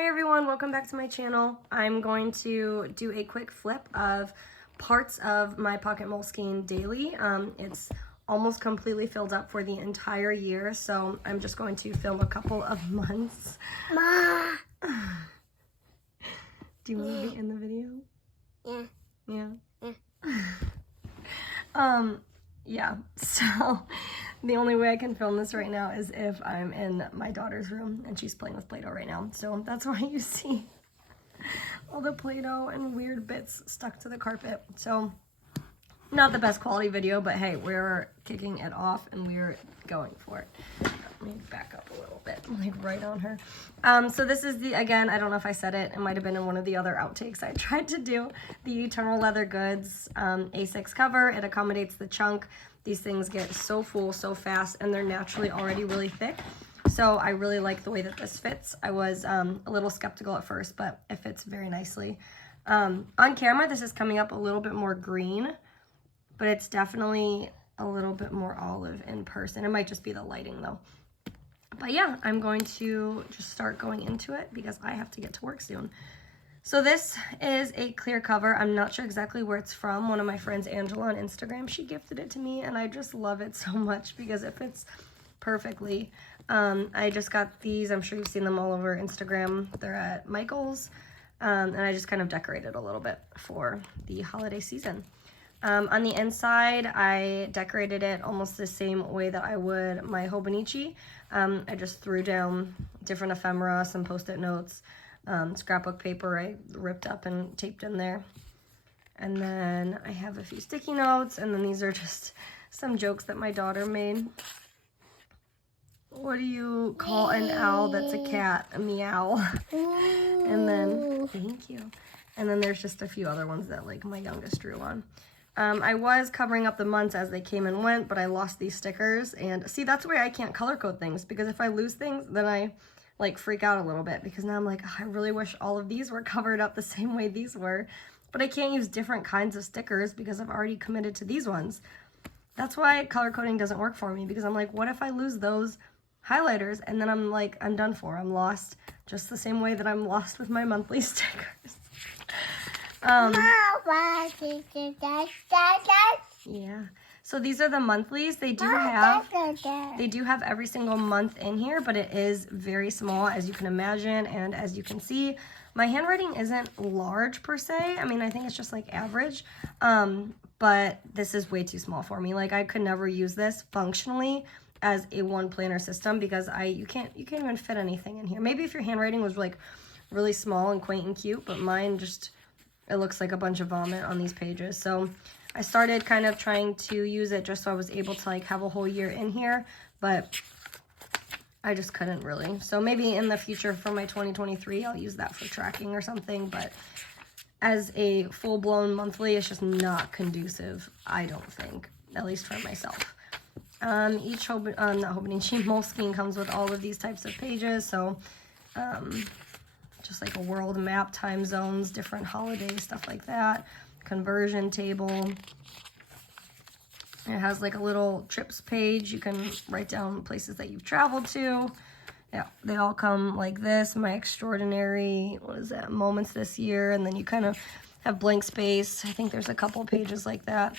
Hi everyone, welcome back to my channel. I'm going to do a quick flip of parts of my pocket moleskine daily. It's almost completely filled up for the entire year, so I'm just going to film a couple of months. Ma. Do you want to be in the video? Yeah. Yeah? Yeah, so the only way I can film this right now is if I'm in my daughter's room and she's playing with Play-Doh right now. So that's why you see all the Play-Doh and weird bits stuck to the carpet. So not the best quality video, but hey, we're kicking it off and we're going for it. Let me back up a little bit, like right on her. So this is the, again, I don't know if I said it, it might have been in one of the other outtakes I tried to do, the Eternal Leather Goods A6 cover. It accommodates the chunk. These things get so full so fast and they're naturally already really thick. So I really like the way that this fits. I was a little skeptical at first, but it fits very nicely. On camera, this is coming up a little bit more green, but it's definitely a little bit more olive in person. It might just be the lighting though. But yeah, I'm going to just start going into it because I have to get to work soon. So this is a clear cover. I'm not sure exactly where it's from. One of my friends, Angela, on Instagram, she gifted it to me and I just love it so much because it fits perfectly. I just got these. I'm sure you've seen them all over Instagram. They're at Michael's. And I just kind of decorated a little bit for the holiday season. On the inside, I decorated it almost the same way that I would my Hobonichi. I just threw down different ephemera, some post-it notes, scrapbook paper I ripped up and taped in there. And then I have a few sticky notes, and then these are just some jokes that my daughter made. What do you call an owl that's a cat? A meow. And then, thank you. And then there's just a few other ones that like my youngest drew on. I was covering up the months as they came and went, but I lost these stickers. And see, that's why I can't color code things, because if I lose things, then I like freak out a little bit, because now I'm like, oh, I really wish all of these were covered up the same way these were, but I can't use different kinds of stickers because I've already committed to these ones. That's why color coding doesn't work for me, because I'm like, what if I lose those highlighters and then I'm like, I'm done for. I'm lost, just the same way that I'm lost with my monthly stickers. Yeah. So these are the monthlies. They do have every single month in here, but it is very small, as you can imagine, and as you can see, my handwriting isn't large per se. I mean, I think it's just like average, but this is way too small for me. Like, I could never use this functionally as a one planner system because you can't even fit anything in here. Maybe if your handwriting was like really small and quaint and cute, but mine just, it looks like a bunch of vomit on these pages. So I started kind of trying to use it just so I was able to like have a whole year in here, but I just couldn't really. So maybe in the future for my 2023, I'll use that for tracking or something, but as a full-blown monthly, it's just not conducive, I don't think, at least for myself. Each Hobonichi moleskine comes with all of these types of pages, so just like a world map, time zones, different holidays, stuff like that. Conversion table. It has like a little trips page. You can write down places that you've traveled to. Yeah, they all come like this. My extraordinary, what is that, moments this year. And then you kind of have blank space. I think there's a couple pages like that.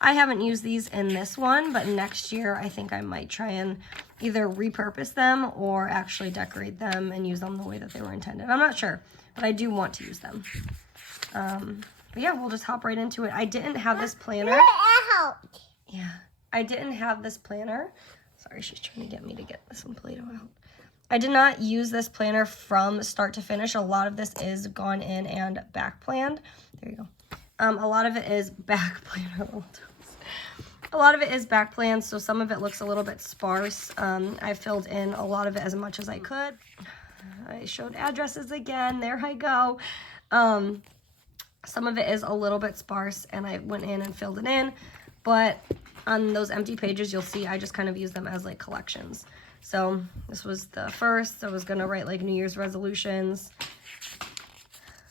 I haven't used these in this one, but next year I think I might try and either repurpose them or actually decorate them and use them the way that they were intended. I'm not sure, but I do want to use them. But yeah, we'll just hop right into it. I didn't have this planner. Yeah, I didn't have this planner. Sorry, she's trying to get me to get some Play-Doh out. I did not use this planner from start to finish. A lot of this is gone in and back planned. There you go. A lot of it is back planned. A lot of it is back planned, so some of it looks a little bit sparse. I filled in a lot of it as much as I could. I showed addresses again. There I go. Some of it is a little bit sparse, and I went in and filled it in, but on those empty pages, you'll see I just kind of use them as like collections. So this was the first. I was gonna write like New Year's resolutions.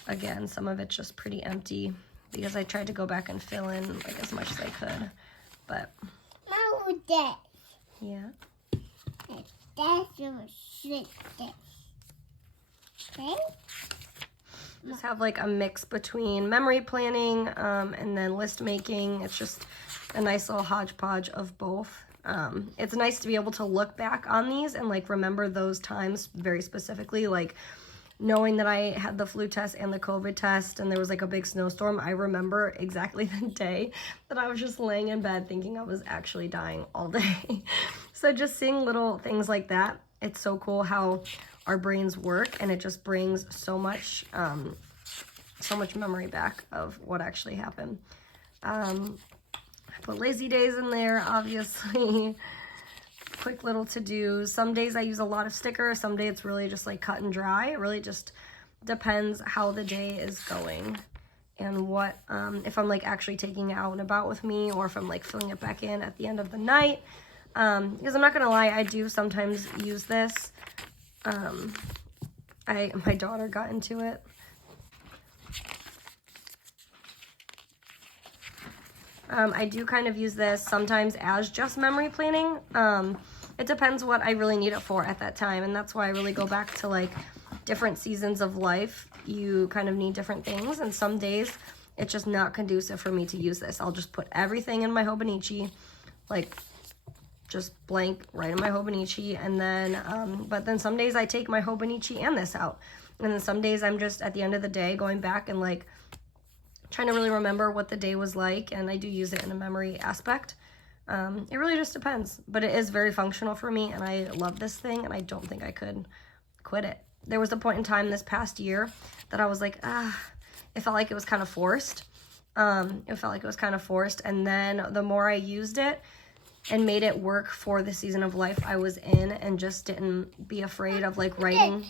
Again, some of it's just pretty empty because I tried to go back and fill in like as much as I could, but yeah. Okay. Just have like a mix between memory planning and then list making. It's just a nice little hodgepodge of both. It's nice to be able to look back on these and like remember those times very specifically, like knowing that I had the flu test and the COVID test and there was like a big snowstorm. I remember exactly the day that I was just laying in bed thinking I was actually dying all day. So just seeing little things like that, it's so cool how our brains work, and it just brings so much memory back of what actually happened. I put lazy days in there, obviously. Quick little to-dos. Some days I use a lot of stickers. Some days it's really just like cut and dry. It really just depends how the day is going and what, if I'm like actually taking it out and about with me, or if I'm like filling it back in at the end of the night. Because I'm not gonna lie, I do sometimes use this. My daughter got into it. I do kind of use this sometimes as just memory planning. It depends what I really need it for at that time, and that's why I really go back to like different seasons of life. You kind of need different things, and some days it's just not conducive for me to use this. I'll just put everything in my Hobonichi, like just blank right in my Hobonichi, and then but then some days I take my Hobonichi and this out, and then some days I'm just at the end of the day going back and like trying to really remember what the day was like, and I do use it in a memory aspect. It really just depends, but it is very functional for me, and I love this thing, and I don't think I could quit it. There was a point in time this past year that I was like, it felt like it was kind of forced. And then the more I used it and made it work for the season of life I was in, and just didn't be afraid of like writing.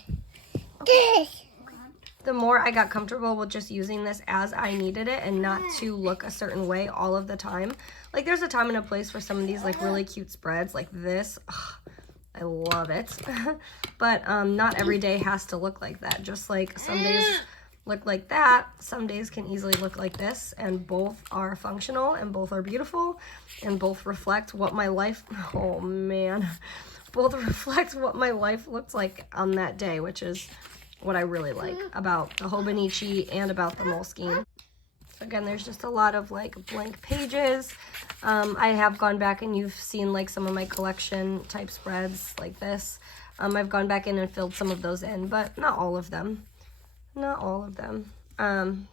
The more I got comfortable with just using this as I needed it and not to look a certain way all of the time. Like there's a time and a place for some of these like really cute spreads like this. Ugh, I love it. But not every day has to look like that. Just like some days look like that, some days can easily look like this, and both are functional and both are beautiful and both reflect what my life, oh man, both reflect what my life looks like on that day, which is what I really like about the Hobonichi and about the moleskine. So again, there's just a lot of like blank pages. I have gone back, and you've seen like some of my collection type spreads like this. I've gone back in and filled some of those in, but not all of them. Not all of them.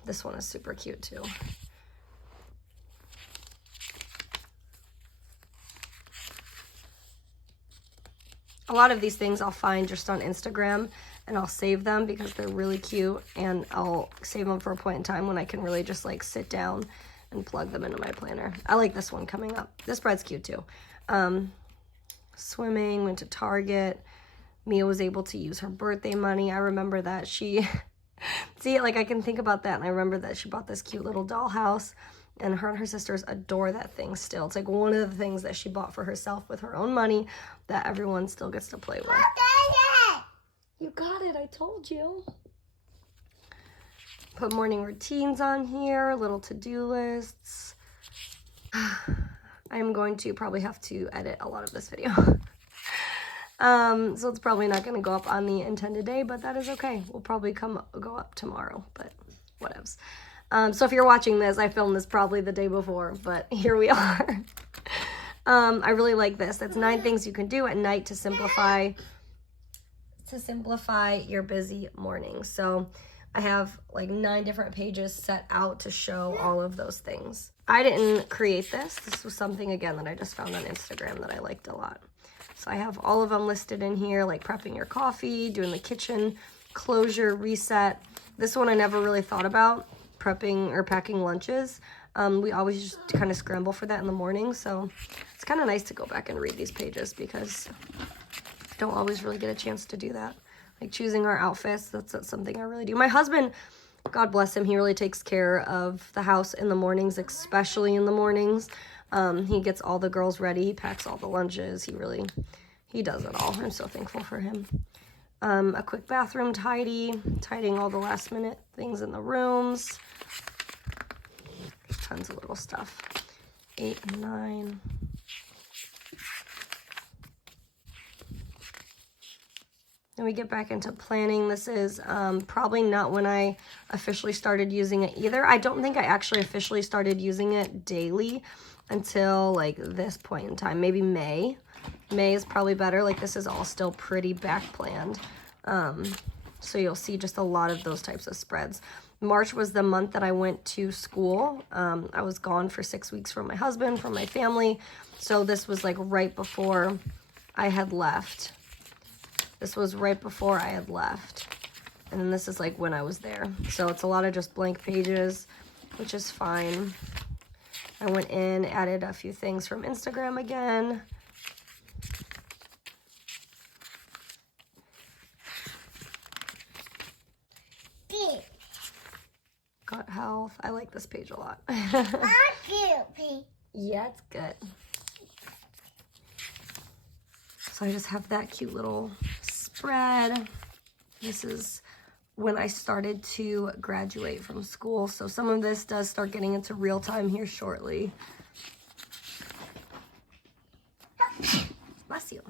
This one is super cute too. A lot of these things I'll find just on Instagram, and I'll save them because they're really cute, and I'll save them for a point in time when I can really just like sit down and plug them into my planner. I like this one coming up. This spread's cute too. Swimming, went to Target. Mia was able to use her birthday money. I remember that she, see, like I can think about that, and I remember that she bought this cute little dollhouse, and her sisters adore that thing still. It's like one of the things that she bought for herself with her own money that everyone still gets to play with. You got it, I told you. Put morning routines on here, little to-do lists. I'm going to probably have to edit a lot of this video. So it's probably not going to go up on the intended day, but that is okay. We'll probably go up tomorrow, but whatevs. So if you're watching this, I filmed this probably the day before, but here we are. I really like this. That's 9 things you can do at night to simplify your busy morning. So I have like 9 different pages set out to show all of those things. I didn't create this. This was something, again, that I just found on Instagram that I liked a lot. So I have all of them listed in here, like prepping your coffee, doing the kitchen, closure, reset. This one I never really thought about, prepping or packing lunches. We always just kind of scramble for that in the morning. So it's kind of nice to go back and read these pages because I don't always really get a chance to do that. Like choosing our outfits, that's something I really do. My husband, God bless him, he really takes care of the house in the mornings, especially in the mornings. He gets all the girls ready. He packs all the lunches. He does it all. I'm so thankful for him. A quick bathroom tidying all the last minute things in the rooms. Tons of little stuff. 8 and 9. Then we get back into planning. This is probably not when I officially started using it either. I don't think I actually officially started using it daily until like this point in time, maybe May. May is probably better. Like this is all still pretty back planned. So you'll see just a lot of those types of spreads. March was the month that I went to school. I was gone for 6 weeks from my husband, from my family. So this was like right before I had left. This was right before I had left. And then this is like when I was there. So it's a lot of just blank pages, which is fine. I went in, added a few things from Instagram again. Gut health. I like this page a lot. Yeah, it's good. So I just have that cute little spread. This is when I started to graduate from school. So some of this does start getting into real time here shortly. Bless you.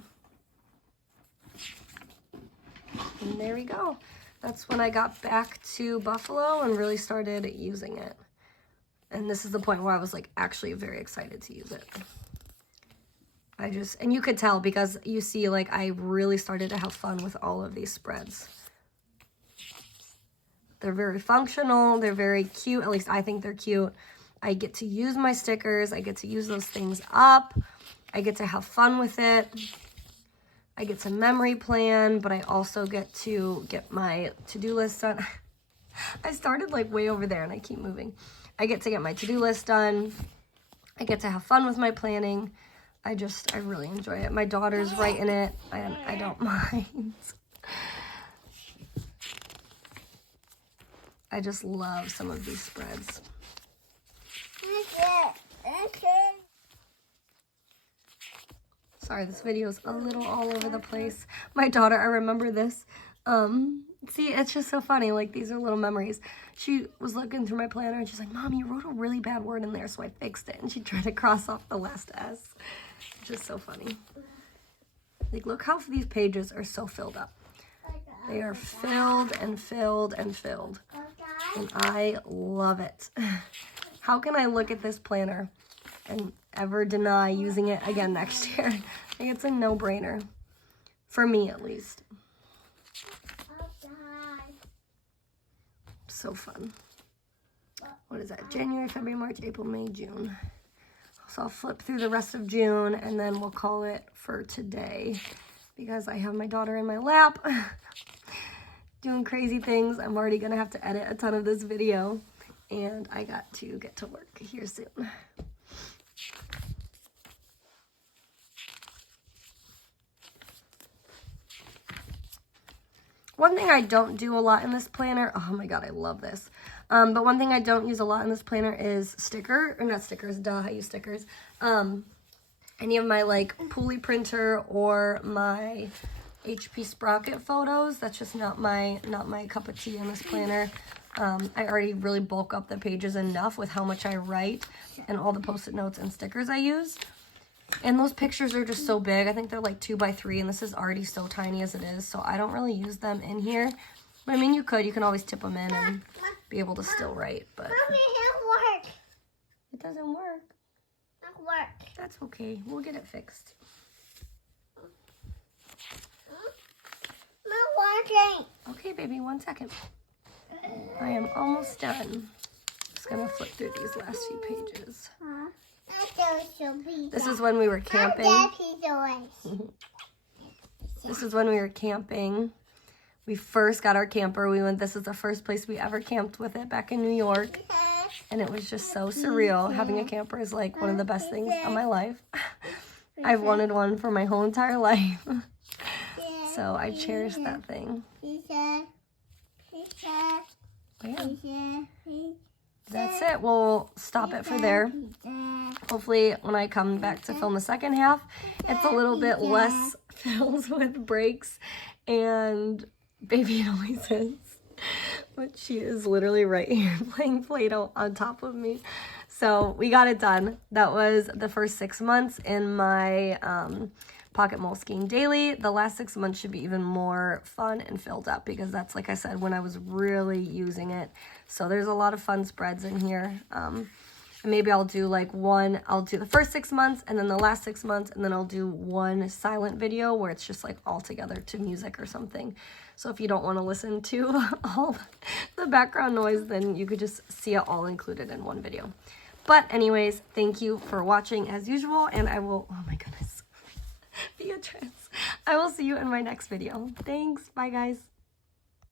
And there we go. That's when I got back to Buffalo and really started using it. And this is the point where I was like actually very excited to use it. And you could tell because you see like I really started to have fun with all of these spreads. They're very functional. They're very cute. At least I think they're cute. I get to use my stickers. I get to use those things up. I get to have fun with it. I get to memory plan, but I also get to get my to-do list done. I started like way over there and I keep moving. I get to get my to-do list done. I get to have fun with my planning. I really enjoy it. My daughter's writing it. I don't mind. I just love some of these spreads. Sorry, this video is a little all over the place. My daughter, I remember this. See, it's just so funny. Like, these are little memories. She was looking through my planner and she's like, Mom, you wrote a really bad word in there, so I fixed it. And she tried to cross off the last S. It's just so funny. Like, look how these pages are so filled up. They are filled and filled and filled. And I love it. How can I look at this planner and ever deny using it again next year? Like, it's a no-brainer. For me, at least. So fun. What is that? January, February, March, April, May, June. So I'll flip through the rest of June and then we'll call it for today because I have my daughter in my lap doing crazy things. I'm already gonna have to edit a ton of this video and I got to get to work here soon. One thing I don't do a lot in this planner, oh my god, I love this. But one thing I don't use a lot in this planner is I use stickers. Any of my like Pulley printer or my HP Sprocket photos, that's just not my cup of tea in this planner. I already really bulk up the pages enough with how much I write and all the post-it notes and stickers I use. And those pictures are just so big. I think they're like 2x3 and this is already so tiny as it is. So I don't really use them in here. But I mean, you can always tip them in and be able to still write. But it doesn't work. That's okay. We'll get it fixed. Not working. Okay, baby, 1 second. I am almost done. Just gonna flip through these last few pages. This is when we were camping. This is when we were camping. We first got our camper. This is the first place we ever camped with it back in New York. And it was just so surreal. Having a camper is like one of the best things of my life. I've wanted one for my whole entire life. So I cherish that thing. Yeah. That's it. We'll stop it for there. Hopefully when I come back to film the second half, it's a little bit less filled with breaks and baby noises. But she is literally right here playing Play-Doh on top of me. So we got it done. That was the first 6 months in my pocket moleskine daily. The last 6 months should be even more fun and filled up because that's, like I said, when I was really using it. So there's a lot of fun spreads in here. And maybe I'll do like I'll do the first 6 months and then the last 6 months, and then I'll do one silent video where it's just like all together to music or something. So if you don't want to listen to all the background noise, then you could just see it all included in one video. But anyways, thank you for watching as usual, and I will, oh my goodness, Beatrice, I will see you in my next video. Thanks, bye guys.